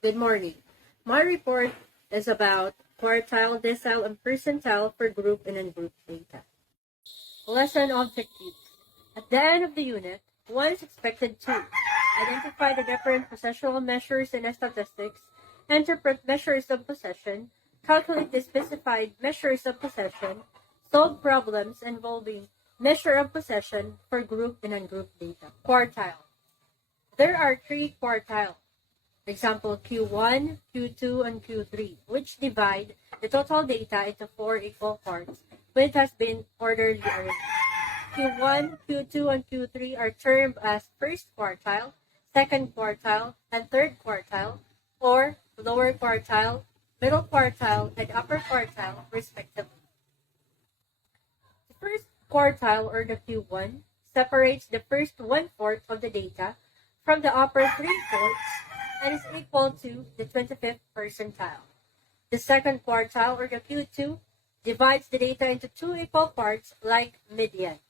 Good morning. My report is about quartile, decile, and percentile for group and ungroup data. Lesson objectives. At the end of the unit, one is expected to identify the different possessional measures in statistics, interpret measures of possession, calculate the specified measures of possession, solve problems involving measure of possession for group and ungroup data. Quartile. There are three quartiles. Example Q1, Q2, and Q3, which divide the total data into 4 equal parts when it has been orderly arranged. Q1, Q2, and Q3 are termed as first quartile, second quartile, and third quartile, or lower quartile, middle quartile, and upper quartile, respectively. The first quartile, or the Q1, separates the first 1/4 of the data from the upper 3/4 and is equal to the 25th percentile. The second quartile, or the Q2, divides the data into 2 equal parts like median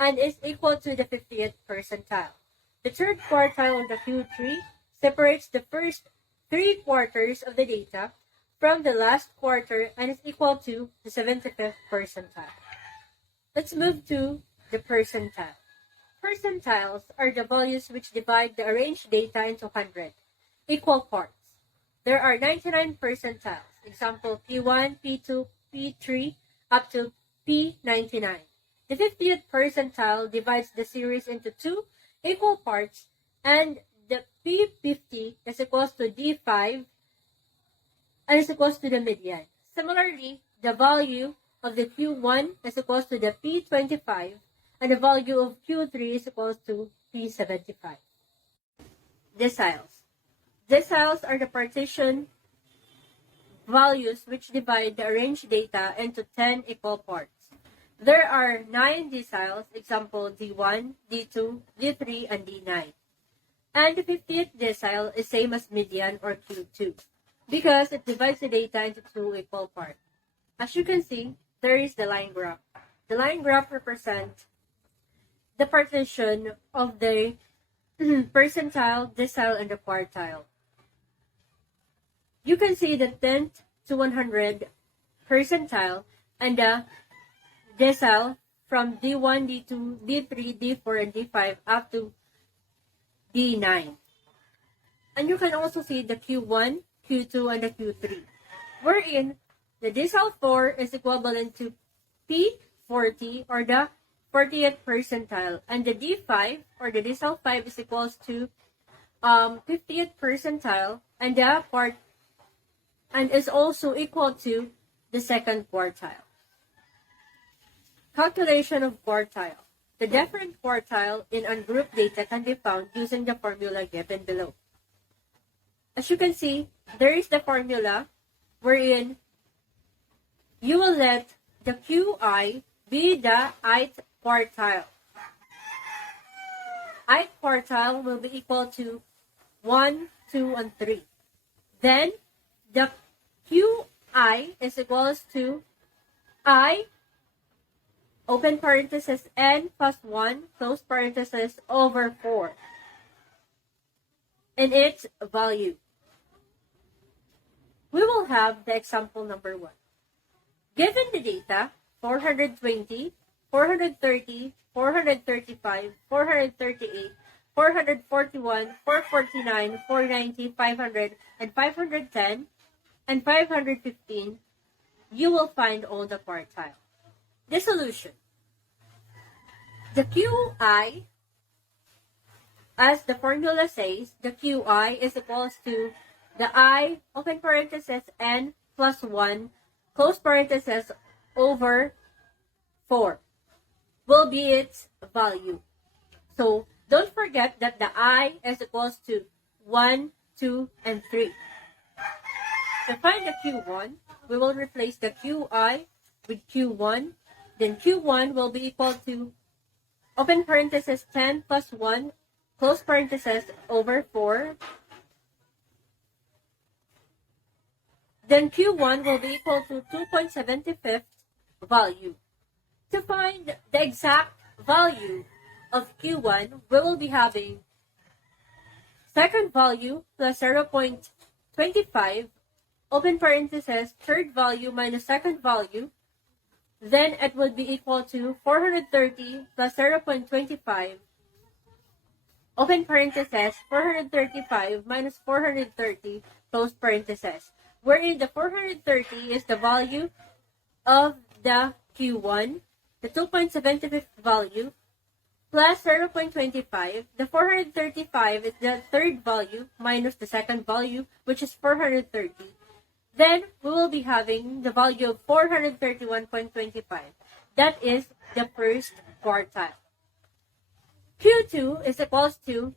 and is equal to the 50th percentile. The third quartile, or the Q3, separates the first 3/4 of the data from the last quarter and is equal to the 75th percentile. Let's move to the percentile. Percentiles are the values which divide the arranged data into 100 equal parts. There are 99 percentiles. Example P1, P2, P3, up to P99. The 50th percentile divides the series into 2 equal parts, and the P50 is equals to D5 and is equals to the median. Similarly, the value of the Q1 is equals to the P25, and the value of Q3 is equals to P75. Deciles. Deciles are the partition values which divide the arranged data into 10 equal parts. There are 9 deciles, example D1, D2, D3, and D9. And the 50th decile is same as median, or Q2, because it divides the data into 2 equal parts. As you can see, there is the line graph. The line graph represents the partition of the percentile, decile, and the quartile. You can see the 10th to 100 percentile and the decile from D1, D2, D3, D4, and D5 up to D9. And you can also see the Q1, Q2, and the Q3, wherein the decile 4 is equivalent to P40, or the 40th percentile, and the D5, or the decile 5, is equals to 50th percentile, and the part and is also equal to the second quartile. Calculation of quartile. The different quartile in ungrouped data can be found using the formula given below. As you can see, there is the formula wherein you will let the QI be the ith quartile. Ith quartile will be equal to 1, 2, and 3. Then, the QI is equals to I, open parenthesis, n plus 1, close parenthesis, over 4, in its value. We will have the example number 1. Given the data, 420, 430, 435, 438, 441, 449, 490, 500, and 510, and 515, you will find all the quartile. The solution. The QI, as the formula says, the QI is equals to the I, open parenthesis, n plus 1, close parenthesis, over 4, will be its value. So, don't forget that the I is equals to 1, 2, and 3. To find the Q1, we will replace the QI with Q1. Then Q1 will be equal to, open parenthesis, 10 plus 1, close parenthesis, over 4. Then Q1 will be equal to 2.75 value. To find the exact value of Q1, we will be having second value plus 25, open parenthesis, third value minus second value, then it would be equal to 430 plus 0.25, open parenthesis, 435 minus 430, close parenthesis, wherein the 430 is the value of the Q1, the 2.75 value, plus 0.25, the 435 is the third value minus the second value, which is 430. Then we will be having the value of 431.25. That is the first quartile. Q2 is equals to,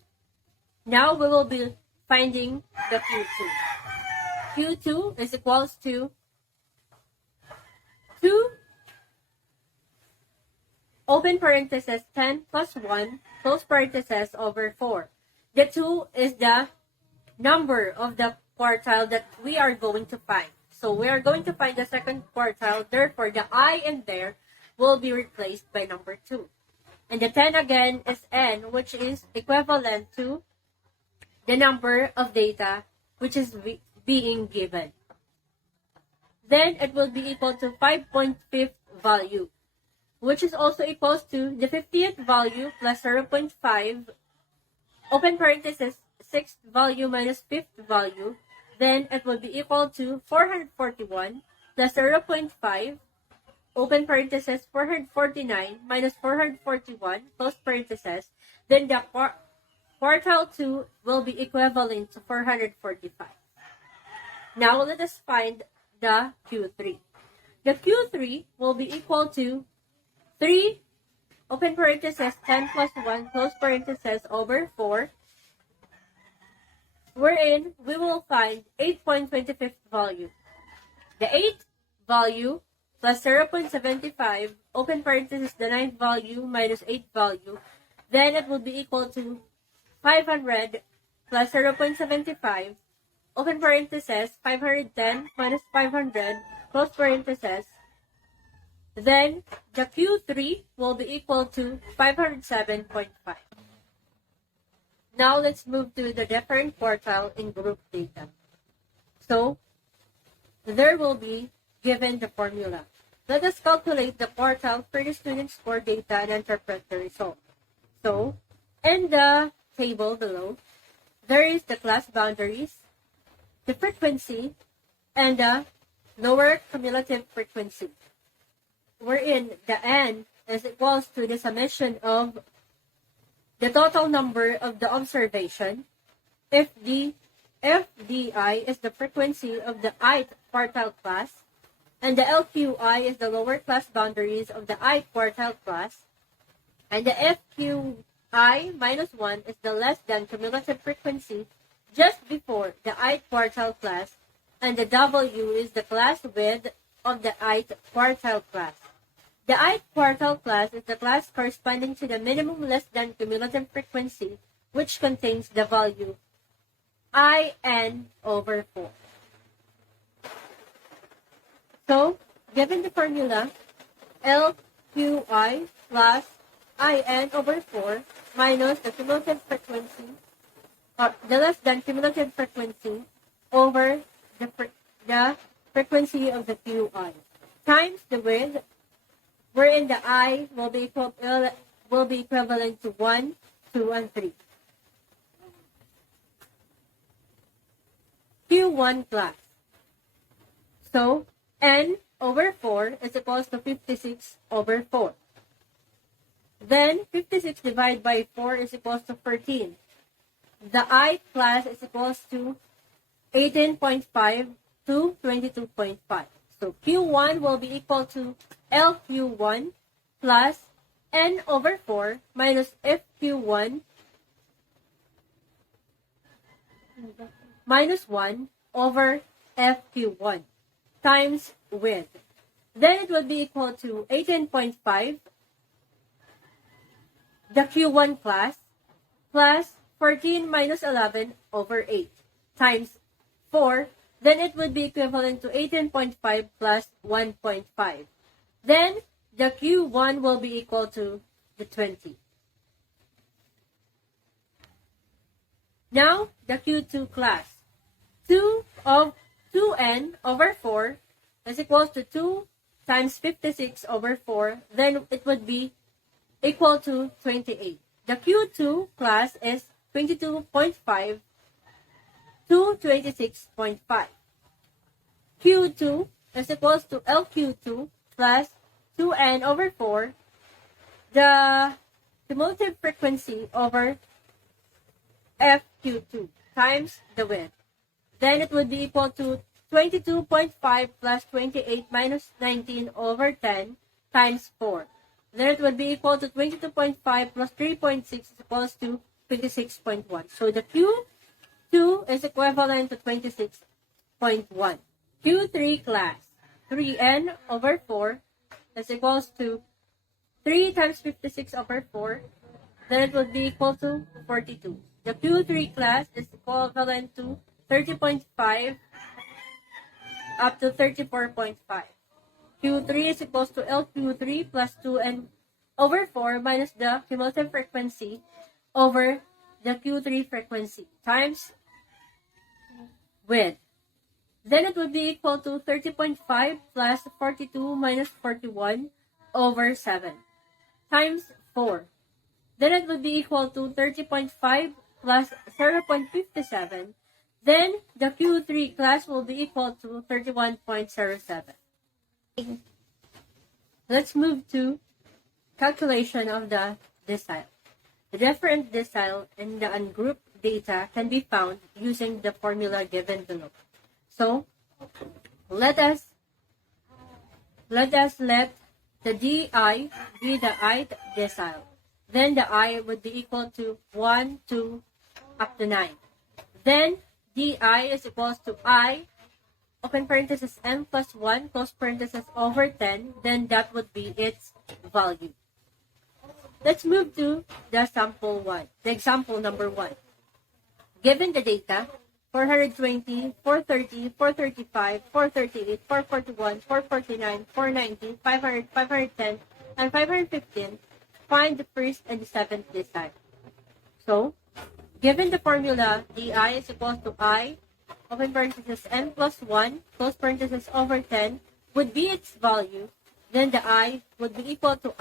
now we will be finding the Q2. Q2 is equals to 2, open parenthesis, 10 plus 1, close parenthesis, over 4. The 2 is the number of the quartile that we are going to find. So we are going to find the second quartile, therefore the I in there will be replaced by number 2. And the 10 again is n, which is equivalent to the number of data which is being given. Then it will be equal to 5.5 value, which is also equals to the 50th value plus 0.5, open parenthesis, 6th value minus 5th value, then it will be equal to 441 plus 0.5, open parenthesis, 449 minus 441, close parenthesis, then the quartile 2 will be equivalent to 445. Now let us find the Q3. The Q3 will be equal to 3, open parenthesis, 10 plus 1, close parenthesis, over 4, wherein we will find 8.25 value. The 8th value plus 0.75, open parenthesis, the 9th value minus 8th value, then it will be equal to 500 plus 0.75, open parenthesis, 510 minus 500, close parenthesis, then the Q3 will be equal to 507.5. Now let's move to the different quartile in group data. So there will be given the formula. Let us calculate the quartile for the student score data and interpret the result. So in the table below, there is the class boundaries, the frequency, and the lower cumulative frequency, wherein the n is equals to the summation of the total number of the observation if FDI is the frequency of the ith quartile class, and the LQI is the lower class boundaries of the ith quartile class, and the FQI minus 1 is the less than cumulative frequency just before the ith quartile class, and the W is the class width of the ith quartile class. The ith quartile class is the class corresponding to the minimum less than cumulative frequency, which contains the value IN over 4. So, given the formula, LQI plus IN over 4 minus the cumulative frequency, or the less than cumulative frequency, over the frequency of the QI, times the width, wherein the I will be equivalent to 1, 2, and 3. Q1 class. So, N over 4 is equals to 56 over 4. Then, 56 divided by 4 is equals to 13. The I class is equals to 18.5 to 22.5. So, Q1 will be equal to LQ1 plus N over 4 minus FQ1 minus 1 over FQ1 times width. Then it will be equal to 18.5, the Q1 class, plus 14 minus 11 over 8 times 4. Then it would be equivalent to 18.5 plus 1.5. Then the Q1 will be equal to the 20. Now, the Q2 class. 2 of 2n over 4 is equal to 2 times 56 over 4, then it would be equal to 28. The Q2 class is 22.5 to 26.5. Q2 is equals to LQ2 plus 2n over 4, the cumulative frequency over FQ2 times the width. Then it would be equal to 22.5 plus 28 minus 19 over 10 times 4. Then it would be equal to 22.5 plus 3.6 is equals to 26.1. So the Q2 is equivalent to 26.1. Q3 class, 3n over 4 is equals to 3 times 56 over 4. Then it would be equal to 42. The Q3 class is equivalent to 30.5 up to 34.5. Q3 is equals to LQ3 plus 2n over 4 minus the cumulative frequency over the Q3 frequency times width. Then it would be equal to 30.5 plus 42 minus 41 over 7 times 4. Then it would be equal to 30.5 plus 0.57. Then the Q3 class will be equal to 31.07. Let's move to calculation of the decile. The different decile and the ungrouped data can be found using the formula given below. So, let the DI be the ith decile. Then the I would be equal to 1, 2, up to 9. Then DI is equals to I, open parenthesis, m plus 1, close parenthesis, over 10. Then that would be its value. Let's move to the example number 1. Given the data, 420, 430, 435, 438, 441, 449, 490, 500, 510, and 515, find the first and the seventh decile. So, given the formula, DI is equals to I, open parenthesis, n plus 1, close parenthesis, over 10, would be its value. Then the I would be equal to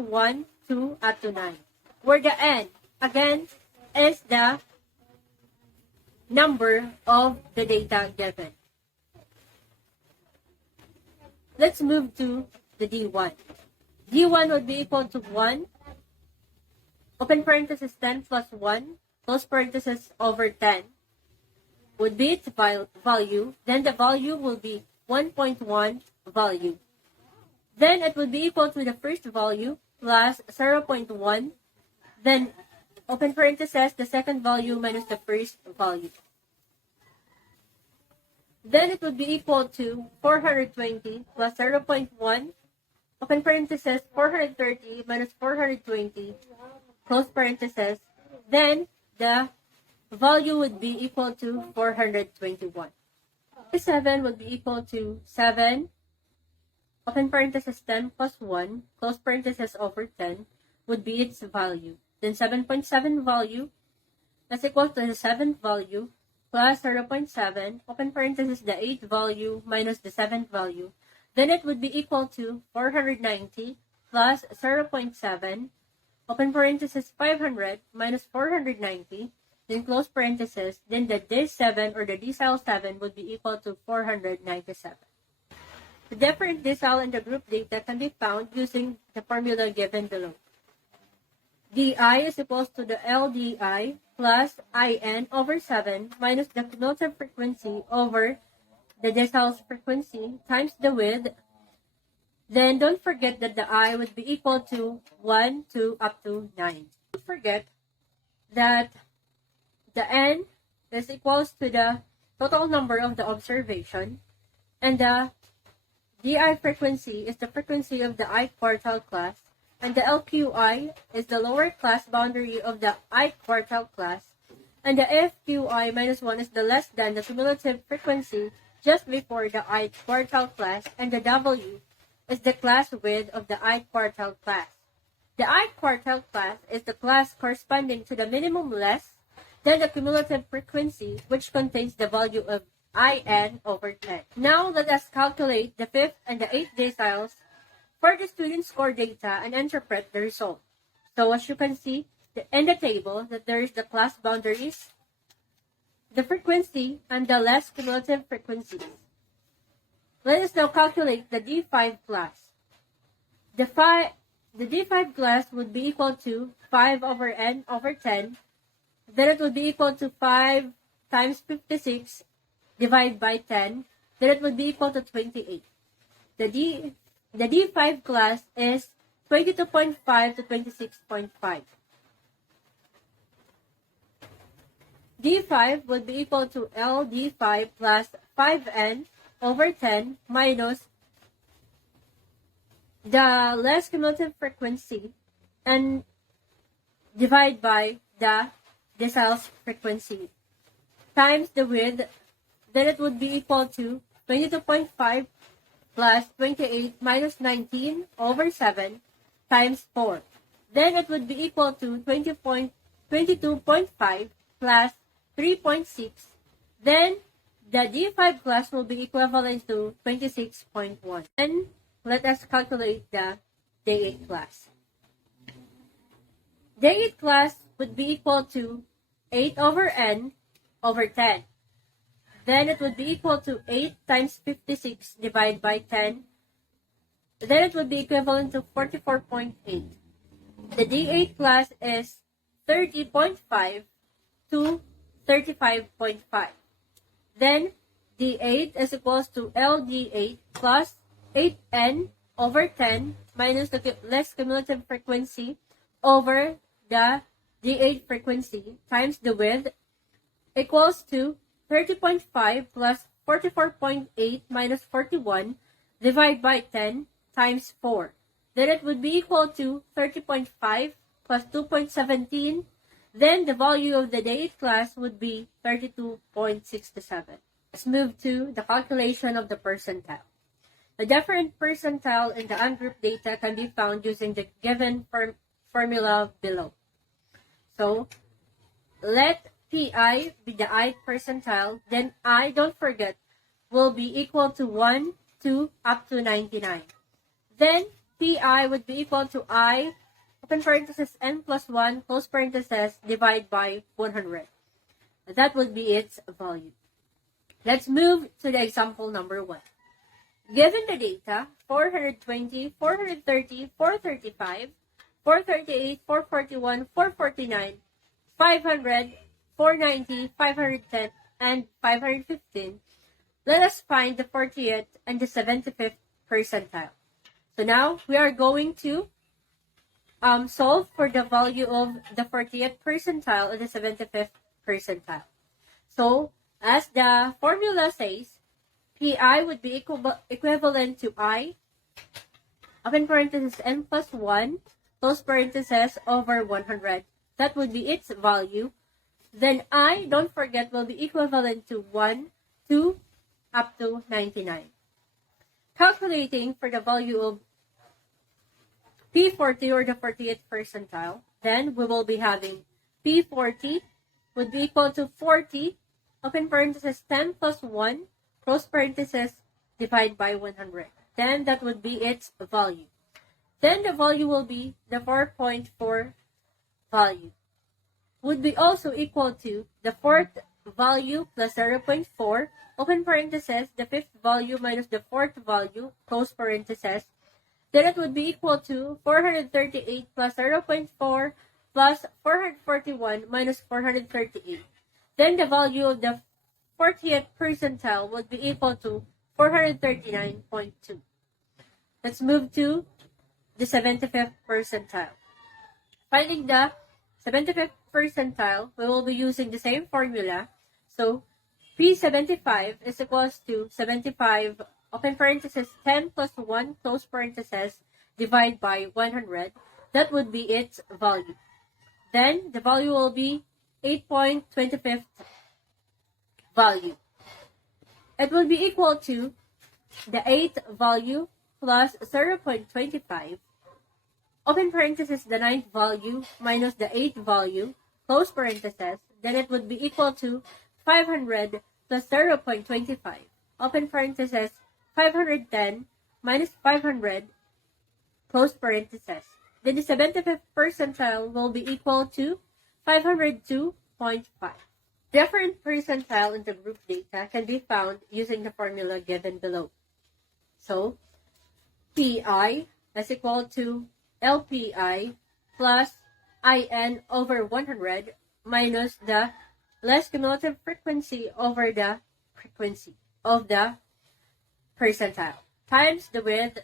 1, 2, up to 9. Where the n, again, is the number of the data given. Let's move to the D1. D1 would be equal to 1, open parenthesis, 10 plus 1, close parenthesis, over 10, would be its value. Then the value will be 1.1 value. Then it would be equal to the first value plus 0.1, then open parenthesis, the second value minus the first value. Then it would be equal to 420 plus 0.1, open parenthesis, 430 minus 420, close parenthesis. Then the value would be equal to 421. 7 would be equal to 7, open parenthesis, 10 plus 1, close parenthesis, over 10, would be its value. Then 7.7 value, that's equal to the 7th value, plus 0.7, open parenthesis, the 8th value minus the 7th value. Then it would be equal to 490 plus 0.7, open parenthesis, 500 minus 490, then close parenthesis, then the D7 or the decile 7 would be equal to 497. The different decile and the group data can be found using the formula given below. DI is equals to the LDI plus IN over 7 minus the cumulative frequency over the decile's frequency times the width. Then don't forget that the I would be equal to 1, 2, up to 9. Don't forget that the N is equals to the total number of the observation, and the DI frequency is the frequency of the I quartile class, and the LQI is the lower class boundary of the I quartile class, and the FQI minus 1 is the less than the cumulative frequency just before the I quartile class, and the W is the class width of the I quartile class. The I quartile class is the class corresponding to the minimum less then the cumulative frequency, which contains the value of IN over 10. Now, let us calculate the 5th and the 8th deciles for the student score data and interpret the result. So, as you can see in the table, that there is the class boundaries, the frequency, and the less cumulative frequencies. Let us now calculate the D5 class. The D5 class would be equal to 5 over N over 10. Then it would be equal to 5 times 56 divided by 10. Then it would be equal to 28. The D5 class is 22.5 to 26.5. D5 would be equal to LD5 plus 5N over 10 minus the less cumulative frequency and divide by the deciles frequency times the width. Then it would be equal to 22.5 plus 28 minus 19 over 7 times 4. Then it would be equal to 22.5 plus 3.6. Then the D5 class will be equivalent to 26.1. And let us calculate the D8 class. D8 class would be equal to 8 over N over 10. Then it would be equal to 8 times 56 divided by 10. Then it would be equivalent to 44.8. The D8 class is 30.5 to 35.5. Then D8 is equals to LD8 plus 8N over 10 minus the less cumulative frequency over the D8 frequency times the width equals to 30.5 plus 44.8 minus 41 divided by 10 times 4. Then it would be equal to 30.5 plus 2.17. Then the value of the D8 class would be 32.67. Let's move to the calculation of the percentile. The different percentile in the ungrouped data can be found using the given formula below. So, let PI be the ith percentile, then I, don't forget, will be equal to 1, 2, up to 99. Then, PI would be equal to I, open parenthesis, n plus 1, close parenthesis, divide by 100. That would be its value. Let's move to the example number 1. Given the data, 420, 430, 435, 438, 441, 449, 500, 490, 510, and 515, let us find the 40th and the 75th percentile. So now, we are going to solve for the value of the 40th percentile and the 75th percentile. So, as the formula says, PI would be equivalent to I, open parenthesis, n plus 1, close parenthesis, over 100. That would be its value. Then I, don't forget, will be equivalent to 1, 2, up to 99. Calculating for the value of P40 or the 40th percentile, then we will be having P40 would be equal to 40, open parenthesis, 10 plus 1, close parenthesis, divide by 100. Then that would be its value. Then the value will be the 4.4 value. Would be also equal to the 4th value plus 0.4, open parenthesis, the 5th value minus the 4th value, close parenthesis. Then it would be equal to 438 plus 0.4 plus 441 minus 438. Then the value of the 40th percentile would be equal to 439.2. Let's move to the 75th percentile. Finding the 75th percentile, we will be using the same formula. So, P75 is equals to 75, open parenthesis, 10 plus 1, close parenthesis, divide by 100. That would be its value. Then, the value will be 8.25th value. It will be equal to the 8th value plus 0.25, open parenthesis, the 9th value minus the 8th value, close parenthesis, then it would be equal to 500 plus 0.25, open parenthesis, 510 minus 500, close parenthesis. Then the 75th percentile will be equal to 502.5. Different percentile in the group data can be found using the formula given below. So, PI is equal to LPI plus IN over 100 minus the less cumulative frequency over the frequency of the percentile times the width.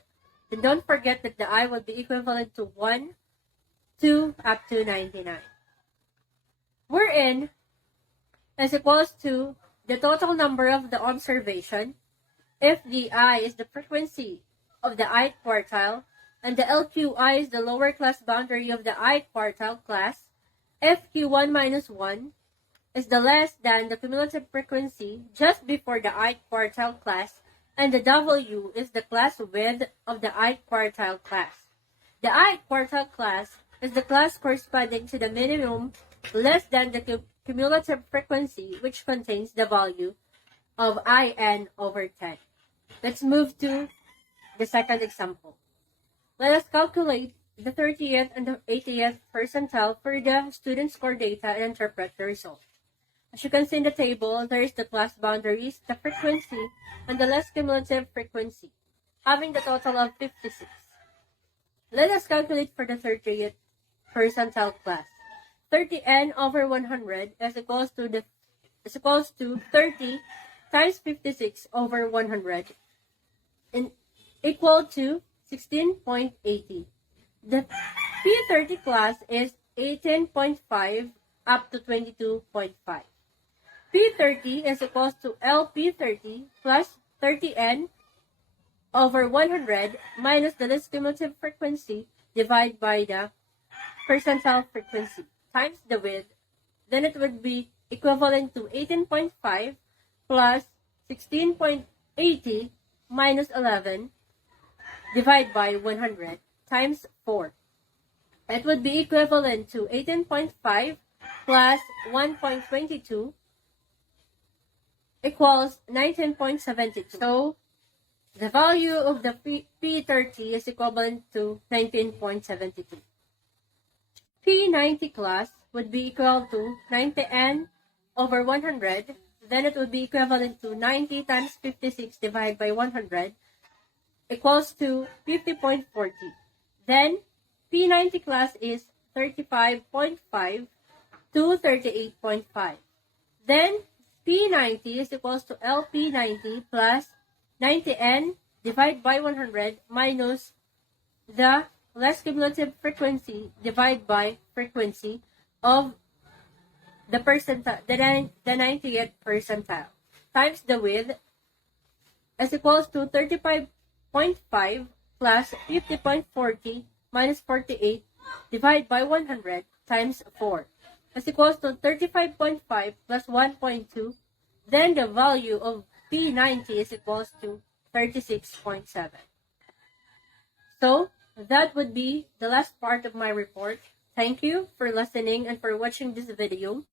And don't forget that the I will be equivalent to 1, 2, up to 99. Wherein is equals to the total number of the observation if the I is the frequency of the ith quartile and the LQI is the lower class boundary of the ith quartile class, if Q1 minus 1 is the less than the cumulative frequency just before the ith quartile class, and the W is the class width of the ith quartile class. The ith quartile class is the class corresponding to the minimum less than the cumulative frequency, which contains the value of IN over 10. Let's move to the second example. Let us calculate the 30th and the 80th percentile for the student score data and interpret the result. As you can see in the table, there is the class boundaries, the frequency, and the less cumulative frequency, having the total of 56. Let us calculate for the 30th percentile class. 30n over 100 is equals to 30 times 56 over 100 and equal to 16.80. The P30 class is 18.5 up to 22.5. P30 is equals to LP30 plus 30n over 100 minus the least cumulative frequency divided by the percentile frequency times the width. Then it would be equivalent to 18.5 plus 16.80 minus 11 divided by 100 times 4. It would be equivalent to 18.5 plus 1.22 equals 19.72. So, the value of the P30 is equivalent to 19.72. P90 class would be equal to 90n over 100. Then it would be equivalent to 90 times 56 divided by 100 equals to 50.40. Then, P90 class is 35.5 to 38.5. Then, P90 is equals to LP90 plus 90n divided by 100 minus the less cumulative frequency divided by frequency of the percentile, the 90th percentile, times the width is equals to 35.5 plus 50.40 minus 48 divided by 100 times 4 is equals to 35.5 plus 1.2. Then the value of P90 is equals to 36.7. So, that would be the last part of my report. Thank you for listening and for watching this video.